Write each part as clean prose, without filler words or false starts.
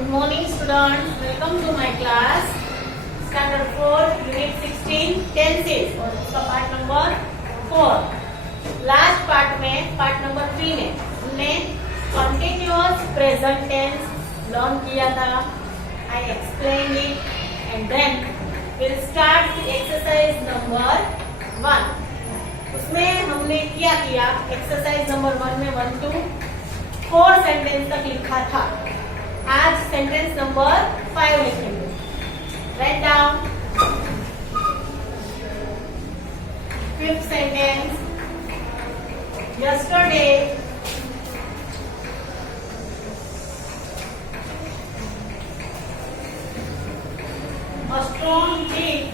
Good morning students, welcome to my class. Standard 4, Unit 16, Tenses और इसका part number 4. Last part में, part number 3 में हमने continuous present tense learn किया था. I explained it and then we'll start the exercise number 1. उसमें हमने क्या किया? एक्सरसाइज नंबर 1 में 1 to 4 सेंटेंस तक लिखा था. आज सेंटेंस नंबर 5 लिखेंगे. Write down. Fifth sentence. Yesterday a strong heat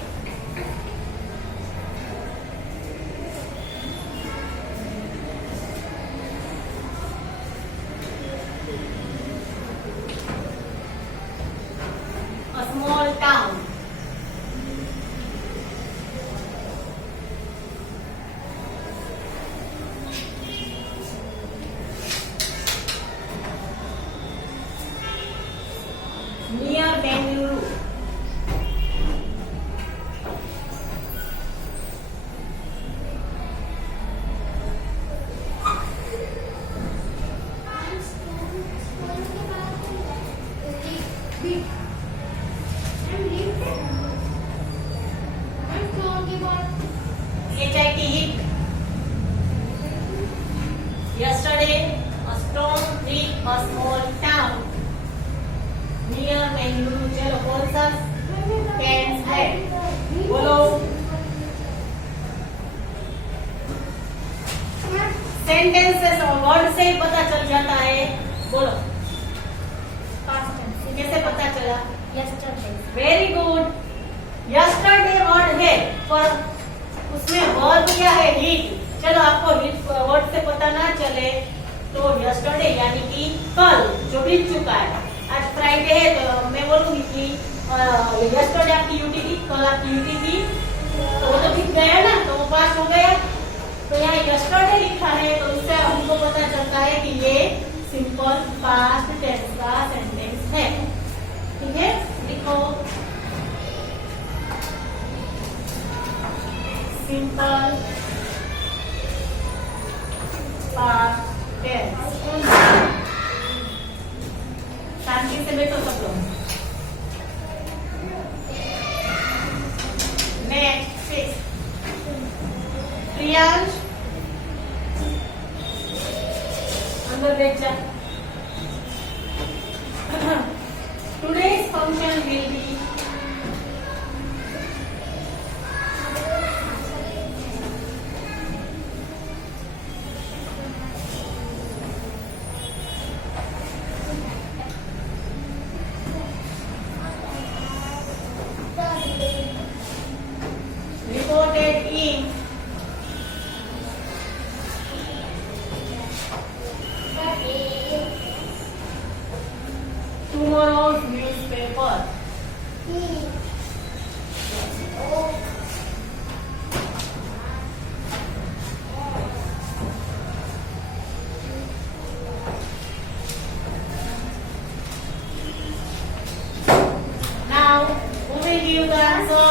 a small town. Near Bengaluru. HIT hit. Yesterday, a storm hit a small town near Bengaluru. चलो कौन सा टेंस है? बोलो. सेंटेंस से वर्ड से ही पता चल जाता है. बोलो. कैसे पता चला? Yesterday. Very good. Yesterday word है पर उसमें वर्ब क्या है? हिट. चलो आपको हिट वर्ड से पता ना चले तो यस्टरडे यानी कि कल जो बीत चुका है. आज फ्राइडे है तो मैं बोलूंगी कि यस्टरडे आपकी ड्यूटी थी, कल आपकी ड्यूटी थी, तो वो तो बीत गया ना, तो वो पास हो गया. तो यहाँ यस्टरडे लिखा है तो इससे हमको पता चलता है कि ये सिंपल पास्ट टेंस का सेंटेंस है. ठीक है, लिखो. Simple past tense. शांति से बैठो सब लोग. नेक्स्ट प्रियांश अंदर बैठ जा. Today's function will be reported in tomorrow's newspaper. Now, who will give the answer?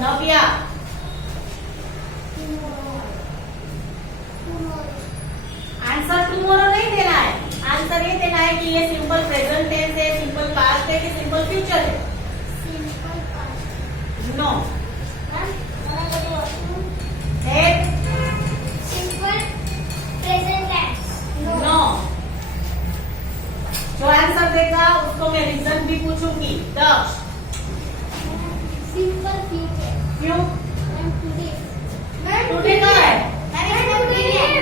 Navya. Answer tomorrow नहीं देना है. आंसर ये देना है कि ये सिंपल प्रेजेंट टेंस है, सिंपल पास्ट है कि सिंपल फ्यूचर है. नो. नो. जो आंसर देगा उसको मैं रीजन भी पूछूंगी. दक्ष. Simple future. क्यों? Today. टुडे का है.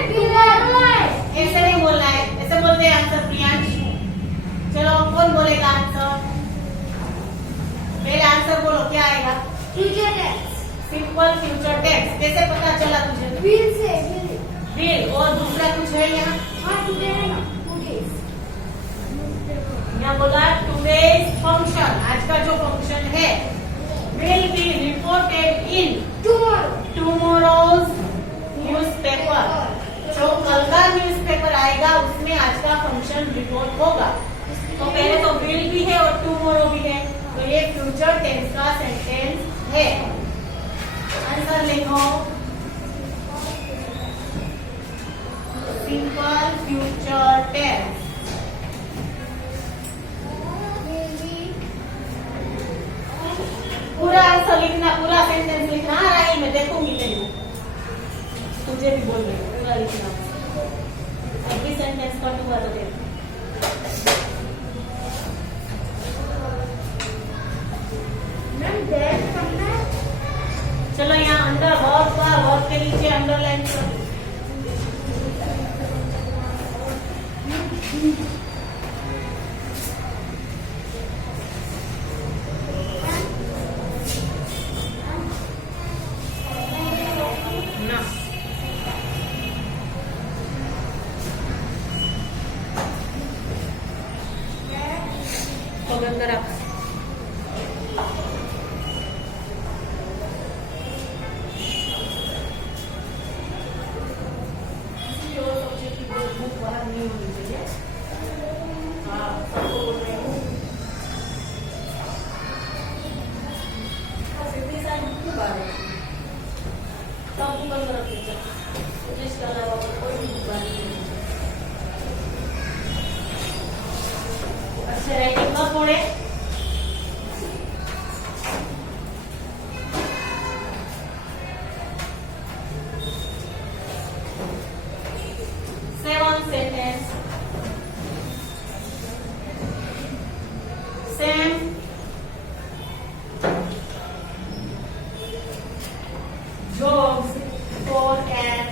Tomorrow है. ऐसे नहीं बोलना है. ऐसे बोलते हैं आंसर प्रियांश. चलो कौन बोलेगा आंसर? पहले आंसर बोलो. क्या आएगा? Future tense. Simple future tense. कैसे पता चला तुझे? Will से will. विल. और दूसरा कुछ है यहाँ? हाँ today है ना. Today's. यहाँ बोला टुडेज फंक्शन. आज का जो फंक्शन है will be reported in tomorrow's newspaper. जो कल का न्यूज़पेपर आएगा उसमें आज का फंक्शन रिपोर्ट होगा. तो पहले तो विल भी है और टुमारो भी है, तो ये फ्यूचर टेंस का सेंटेंस है। आंसर लिखो, सिंपल फ्यूचर टेंस। पूरा आंसर लिखना, पूरा सेंटेंस लिखना। राही मैं देखूंगी तेरे को, तुझे भी बोल रही हूँ, पूरा लिखना। अभी सेंटेंस कट हुआ तो देखो। चलो यहाँ अंडर वर्ब के नीचे अंडरलाइन कर दो। ना तो अंदर आप अच्छा राइटिंग का पढ़े। Seven sentence Sam jobs for an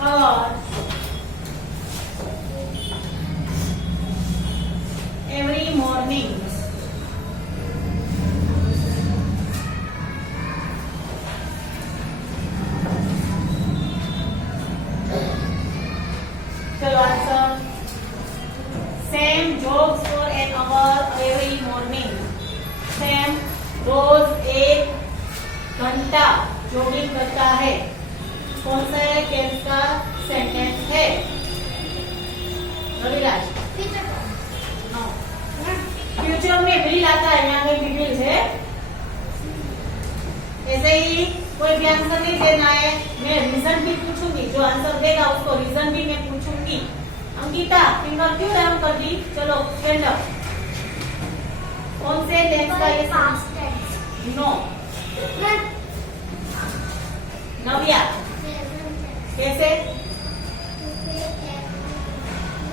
hour every morning. चलो answer, Sam jobs for an hour every morning. Sam रोज एक घंटा जॉगिंग करता है। कौन सा है टेंस का सेंटेंस है? रविराज, फ्यूचर में बिल आता है, यहाँ पे बिल है। ऐसे ही कोई भी आंसर नहीं देना है, मैं रीजन भी पूछूंगी, जो आंसर देगा उसको रीजन भी मैं पूछूंगी। अंकिता फिंगर क्यों डाउन कर दी? चलो स्टैंड अप। कौन से टेंस का ये? Past tense. नो। नव्या कैसे?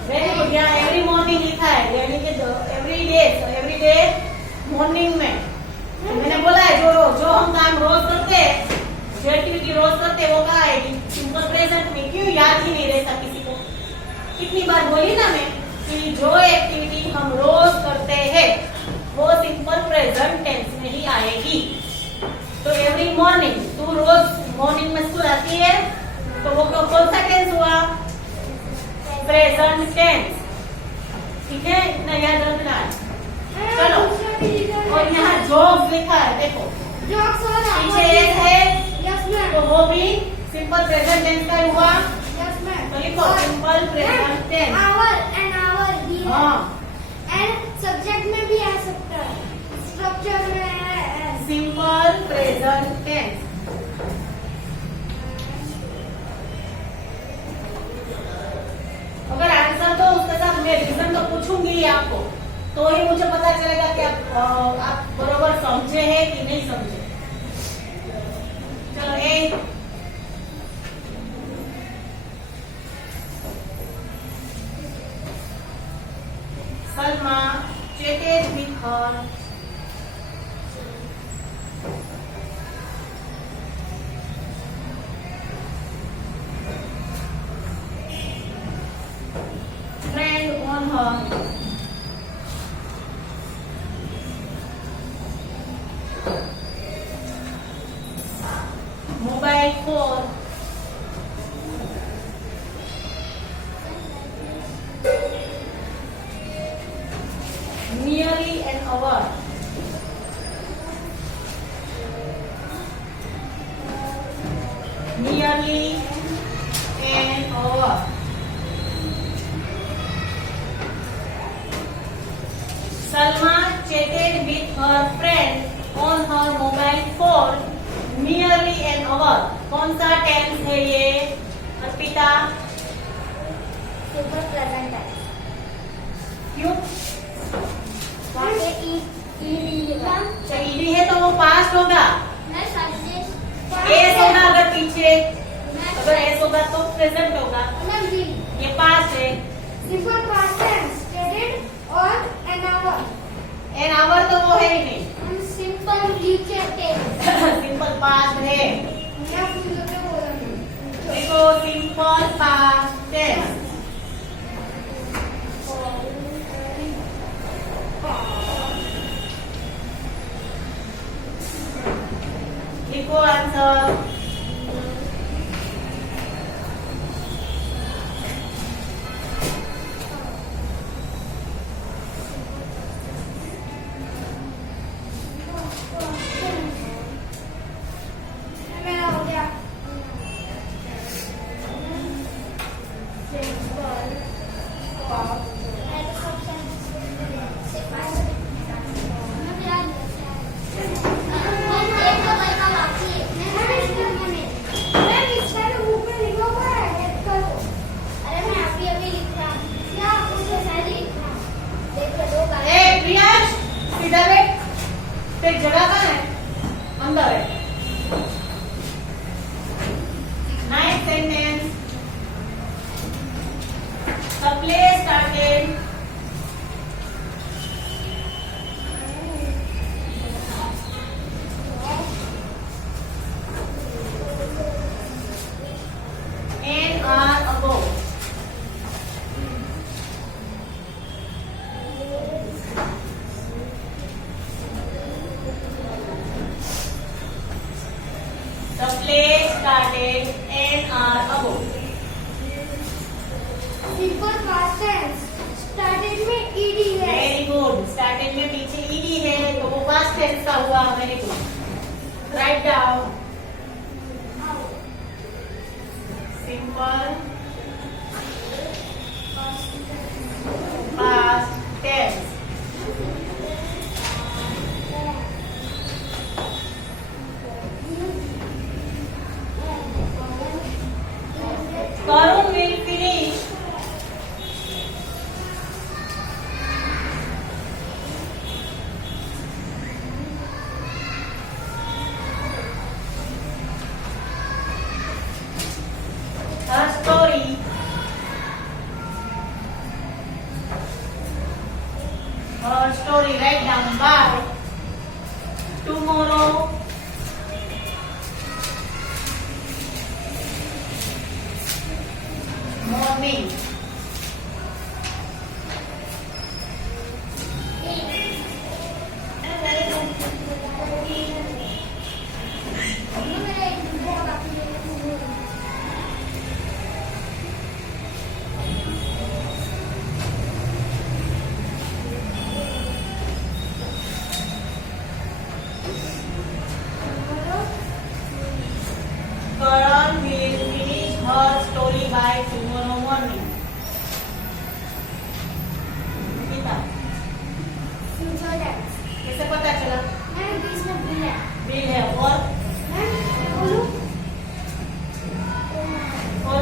वेरी गुड, यहाँ एवरी मॉर्निंग लिखा है, यानी कि एवरी डे मॉर्निंग में। तो मैंने बोला है जो हम काम रोज करते हैं, जो एक्टिविटी रोज करते हैं, वो कहा आएगी सिंपल प्रेजेंट में। क्यों याद ही नहीं रहता किसी को? कितनी बार बोली ना मैं कि जो एक्टिविटी हम रोज करते हैं वो सिंपल प्रेजेंट टेंस में ही आएगी। तो एवरी मॉर्निंग, तू रोज मॉर्निंग में स्कूल आती है, तो वो कौन सा टेंस हुआ? Present tense. ठीक है, इतना याद रखना है। चलो, और यहाँ जॉब्स लिखा है, देखो पीछे एक है, तो वो भी सिंपल प्रेजेंट टेंस का हुआ। तो लिखो सिंपल प्रेजेंट टेंस। हाँ, एंड सब्जेक्ट में भी आ सकता है, स्ट्रक्चर में है। Simple present tense. अगर आंसर तो उसके साथ मैं रीजन तो पूछूंगी आपको, तो ही मुझे पता चलेगा कि आप बरोबर समझे हैं कि नहीं समझे। चलो एक Salma chatted with her friend on her mobile phone nearly an hour. Nearly an hour. with her friend on her mobile phone nearly an hour. कौन सा टेंस है ये अर्पिता? सुपर प्रेजेंट है। क्यों? वहाँ पे ईडी है तो वो पास्ट होगा। एस होगा अगर पीछे, अगर एस होगा तो प्रेजेंट होगा। ये पास्ट है। सिंपल पास्ट टेंस स्टेटेड और एन आवर। एन आवर तो वो है ही नहीं। Simple future tense. Simple past है। या फ्यूचर में बोलेंगे। देखो सिंपल पास्ट टेंस। लिखो आंसर। मेरा हो गया। जगह कहाँ है? अंदर है। Ninth sentence. The play started. An hour ago. The play started an hour ago. Simple past tense started में ईडी है। Very good. Started में पीछे ईडी है तो वो past tense का हुआ। Very good. Write down. Simple past tense. Karun will finish. Her story. Her story. Write down by tomorrow. Morning. Karan will finish her story by tomorrow morning. Geeta, future tense. कैसे पता चला? मैंने बीच में bill है। Bill है और बोलूं?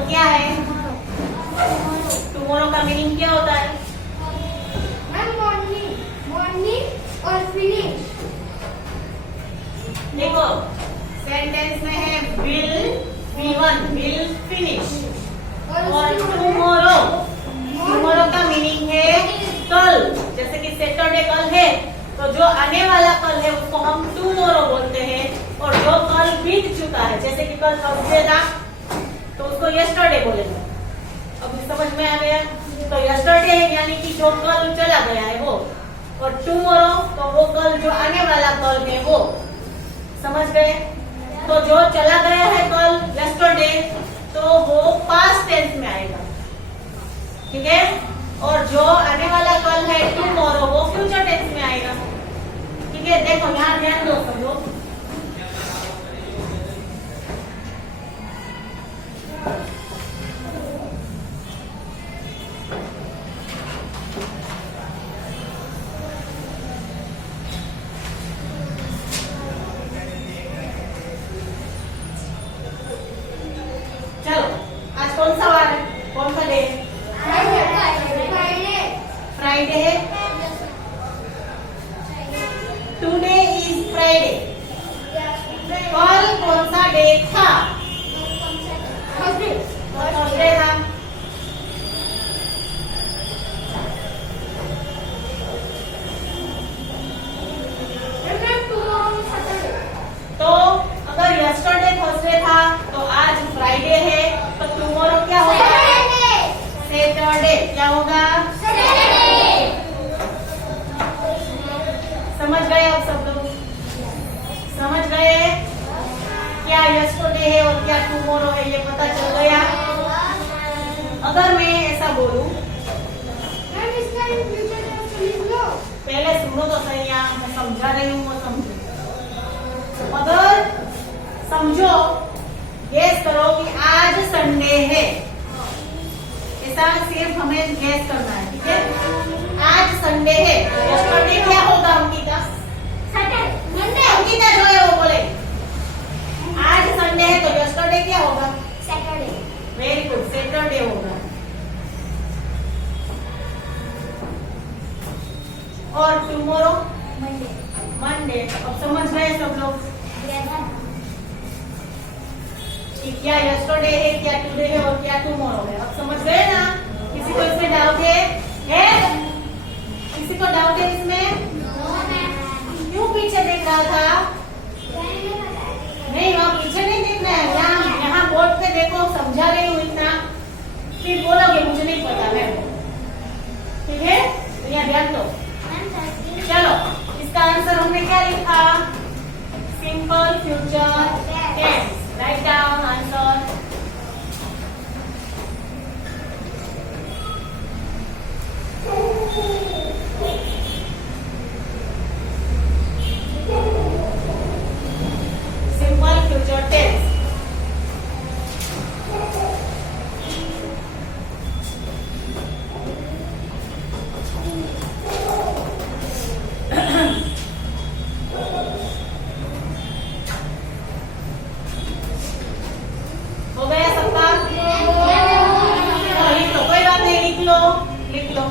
क्या है? टुमारो का मीनिंग क्या होता है? मॉर्निंग और फिनिश। देखो सेंटेंस में है विल V1 विल फिनिश और टुमारो। टुमारो का मीनिंग है कल। जैसे कि सैटरडे कल है तो जो आने वाला कल है उसको हम टुमारो बोलते हैं। और जो कल बीत चुका है जैसे कि कल थर्सडे था तो उसको यस्टरडे बोलेंगे। अब समझ में आ गया? तो यस्टरडे यानी कि जो कल चला गया है वो, और टुमारो तो वो कल जो आने वाला कल है वो। समझ गए? तो जो चला गया है कल यस्टरडे तो वो पास्ट टेंस में आएगा। ठीक है? और जो आने वाला कल है टुमारो वो फ्यूचर टेंस में आएगा। ठीक है? देखो यहाँ ध्यान दो सब लोग। फ्राइडे है? Today is Friday. कल कौन सा डे था? थर्सडे था। तो अगर यस्टरडे थर्सडे था तो आज फ्राइडे है, तो टुमारो क्या होगा? सैटरडे। क्या होगा? समझ गए आप सब लोग? समझ गए क्या यस्टरडे है और क्या टुमारो है, ये पता चल गया? अगर मैं ऐसा बोलूं, पहले सुनो तो सही, यहाँ मैं समझा रही हूँ, वो समझो। अगर समझो, गेस करो कि आज संडे है, ऐसा सिर्फ हमें गेस करना है, ठीक है? आज संडे है, यस्टरडे क्या होगा अंकिता? मंडे। अंकिता जो है वो बोले आज संडे है तो यस्टरडे क्या होगा? सैटरडे। वेरी गुड, सैटरडे होगा। और टुमारो? मंडे। मंडे। अब समझ गए सब लोग कि क्या यस्टरडे है, क्या टुडे है और क्या टुमारो है? अब समझ गए ना? किसी को इसमें डाउट है? किसी को डाउट है इसमें? क्यों पीछे देख रहा था? नहीं, वहाँ पीछे नहीं देखना है, यहाँ बोर्ड पे देखो, समझा रही हूँ इतना, फिर बोलोगे मुझे नहीं पता मैं, ठीक है? तो यहाँ ध्यान दो। चलो, इसका आंसर हमने क्या लिखा? Simple future tense. Write down answer. Simple future tense. हो गया सबका? लिख लो, कोई बात नहीं, लिख लो, लिख लो।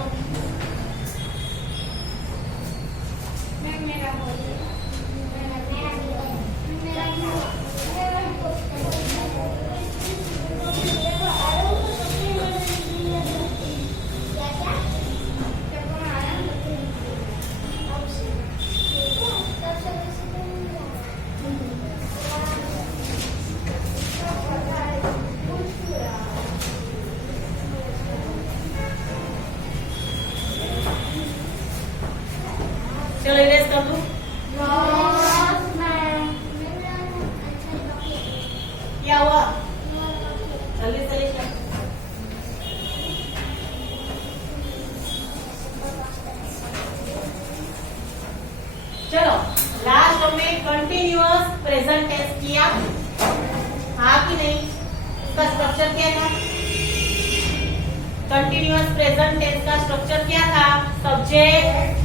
चलो इरेज कर दूं। क्या हुआ? जल्दी से लिख लो। चलो, लास्ट में कंटिन्यूअस प्रेजेंट टेंस किया, हाँ कि नहीं? इसका स्ट्रक्चर क्या था? कंटिन्यूअस प्रेजेंट टेंस का स्ट्रक्चर क्या था? Subject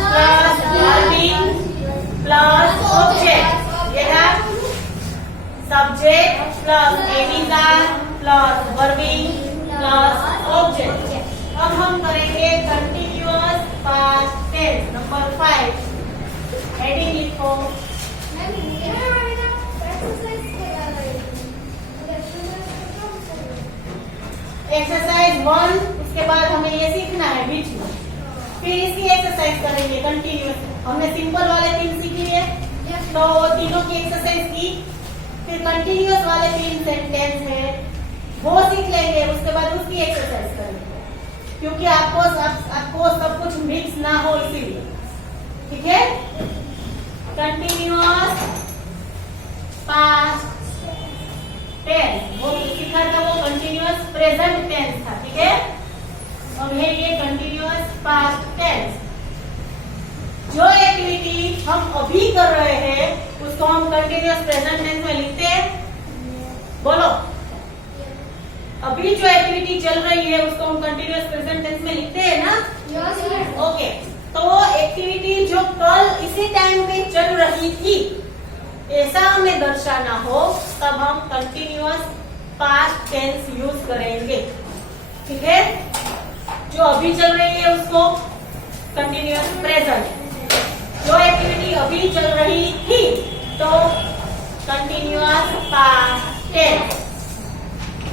plus verbing plus object. ये था subject plus am is are plus verbing plus object. अब हम करेंगे continuous past tense number 5। Heading लिखो। एक्सरसाइज 1, उसके बाद हमें ये सीखना है बीच में, फिर इसकी एक्सरसाइज करेंगे कंटिन्यूअस। हमने सिंपल वाले 3 सीख लिए, तो तीनों की एक्सरसाइज की, फिर कंटिन्यूअस वाले 3 सेंटेंस है वो सीख लेंगे, उसके बाद उसकी एक्सरसाइज करेंगे, क्योंकि आपको सब कुछ मिक्स ना हो इसीलिए, ठीक है? कंटिन्यूअस पास्ट टेंस वो सीखा था, वो कंटिन्यूअस प्रेजेंट टेंस था, ठीक है? अब है ये कंटिन्यूअस पास्ट टेंस। जो एक्टिविटी हम अभी कर रहे हैं उसको हम कंटिन्यूअस प्रेजेंट टेंस में लिखते हैं। बोलो, अभी जो एक्टिविटी चल रही है उसको हम कंटिन्यूअस प्रेजेंट टेंस में लिखते हैं ना? ओके, तो वो एक्टिविटी जो कल इसी टाइम पे चल रही थी ऐसा हमें दर्शाना हो, तब हम कंटिन्यूअस पास्ट टेंस यूज करेंगे। ठीक है, जो अभी चल रही है उसको कंटिन्यूअस प्रेजेंट, जो एक्टिविटी अभी चल रही थी तो कंटिन्यूअस पास्ट टेंस।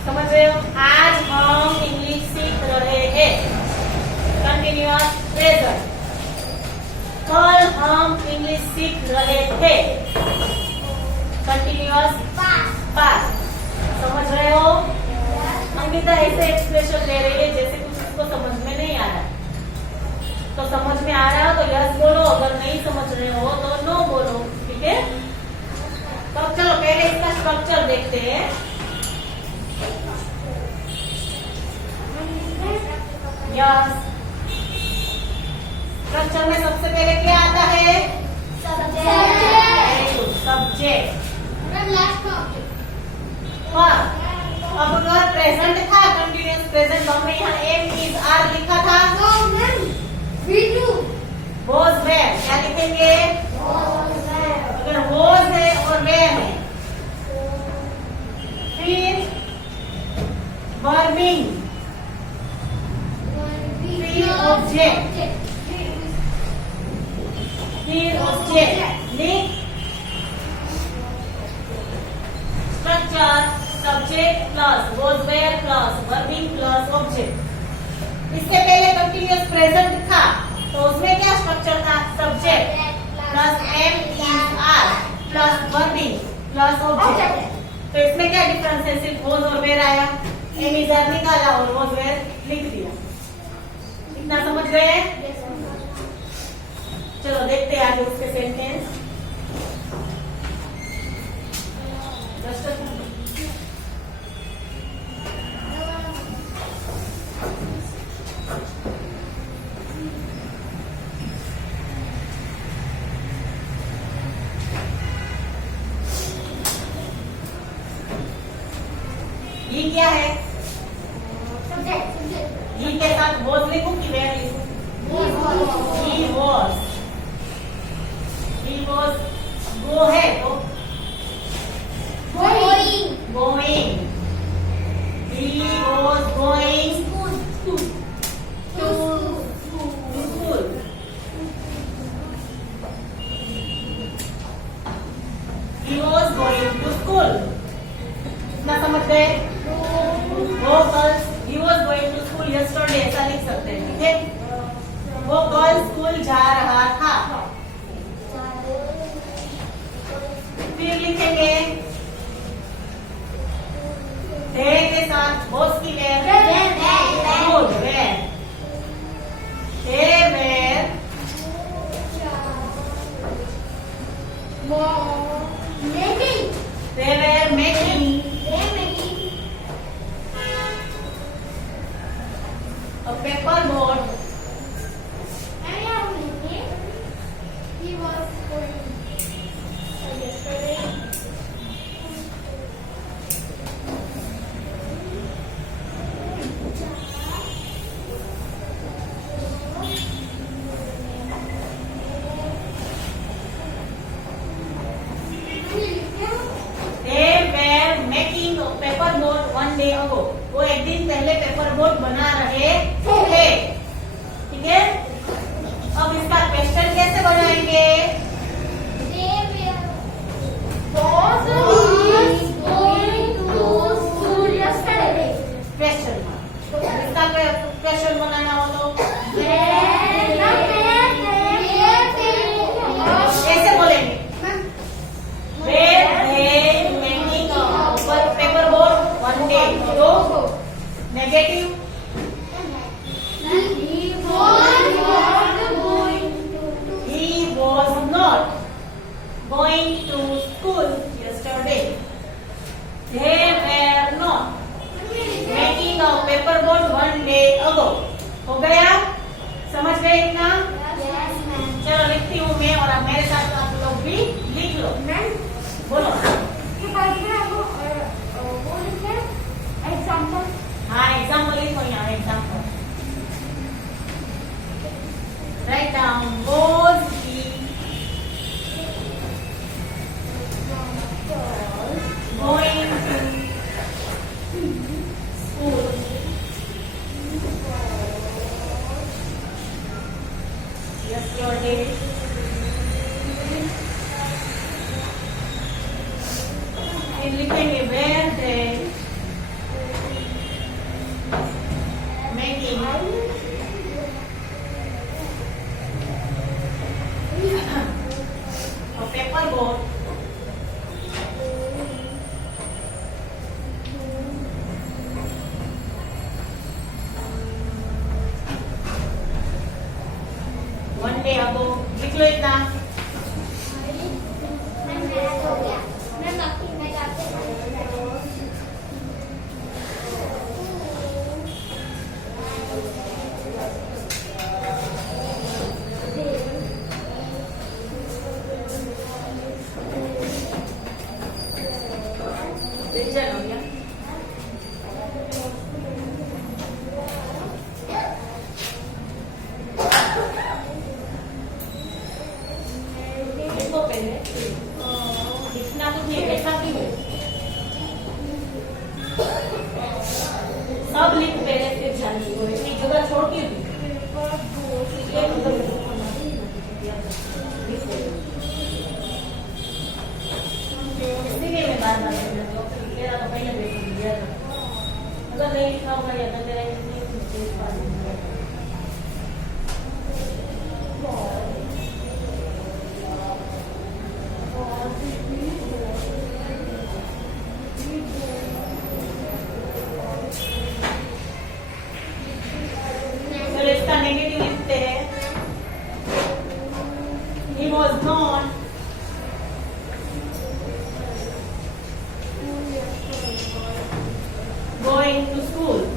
समझ रहे हो? आज हम इंग्लिश सीख रहे हैं, कंटिन्यूअस प्रेजेंट। कल हम इंग्लिश सीख रहे थे, कंटिन्यूअस पास्ट। समझ रहे हो? अंकिता ऐसे एक्सप्रेशन ले रही है जैसे कुछ उसको समझ में नहीं आ रहा। तो समझ में आ रहा हो तो यस बोलो, अगर नहीं समझ रहे हो तो नो बोलो। ठीक है, तो चलो पहले इसका स्ट्रक्चर देखते हैं। यस, स्ट्रक्चर में सबसे पहले क्या आता है? सब्जेक्ट। हाँ, अब अगर प्रेजेंट था, कंटिन्यूअस प्रेजेंट, तो हमने यहाँ एम इज आर लिखा था। वॉज वेयर क्या लिखेंगे? अगर वॉज है और वेयर है, फिर वर्बिंग, फिर ऑब्जेक्ट, फिर ऑब्जेक्ट लिख। Structure subject plus was were plus verbing plus object. इससे पहले कंटिन्यूअस प्रेजेंट था तो उसमें क्या स्ट्रक्चर था? Subject plus am is are plus verbing plus object. तो इसमें क्या डिफरेंस है? सिर्फ वॉज और वेयर आया, एम इज आर निकाला और वॉज वेयर लिख दिया। इतना समझ गए? चलो देखते हैं आगे उसके सेंटेंस। ये क्या है? ये के साथ वॉज लिखूं कि वेयर लिखूं? ही वॉज, गो है तो going, he was going to school. He was going to school. इतना समझ गए? वो कल he was going to school yesterday ऐसा लिख सकते हैं। ठीक है, वो कल स्कूल जा रहा था। फिर लिखेंगे they के साथ was की where, good where, they were making a paper boat. He was going yesterday. They were making a paper boat one day ago. वो एक दिन पहले पेपर बोट बना रहे थे। ठीक है, अब इसका क्वेश्चन कैसे बनाएंगे? क्वेश्चन इसका क्वेश्चन बनाना हो तो कैसे बोलेंगे? Paper boat one day ago. Negative he was not going to school yesterday. They were not making a paper boat one day ago. हो गया? समझ गए इतना? चलो लिखती हूँ मैं और अब मेरे साथ आप लोग भी लिख लो। बोलो। हाँ, एग्जाम्पल लिखो यहाँ, example. Write down was he going to लिखेंगे were they making paper boat one day ago लिख लो इतना हो गया मैं बाकी मैं जाते रिवीजन हो गया लिखो पहले लिखना कुछ नहीं बैठा क्यों है? सब लिख पहले फिर जानी हो इतनी जगह छोड़ के इसीलिए मैं बार बार मेरा तो पहले देख लिया अगर नहीं लिखा होगा या तो मेरा चलो इसका नेगेटिव लिखते हैं he was not going to school.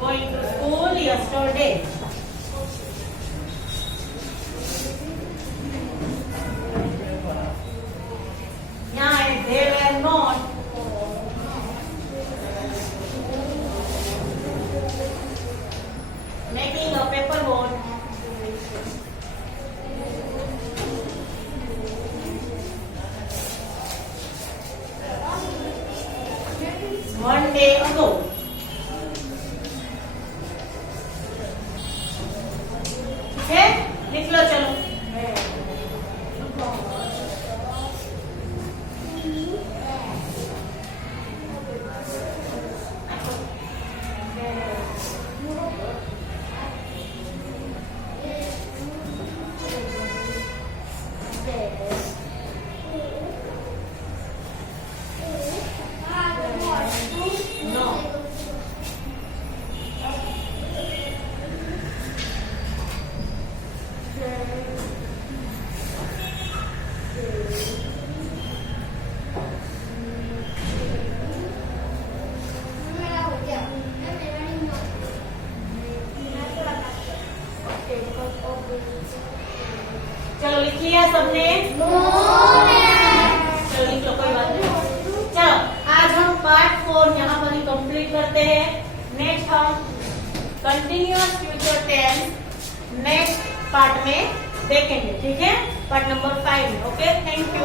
Going to school yesterday. यहाँ है they were not making a paper boat. One day ago. ठीक है लिख लो चलो नो मेरा हो गया मैं मेरा नहीं चलो लिख लिया सबने चलो लिख लो कोई बात नहीं चलो आज हम पार्ट 4 यहाँ पर ही कंप्लीट करते हैं नेक्स्ट हम continuous future tense next part में देखेंगे ठीक है part number 5 okay thank you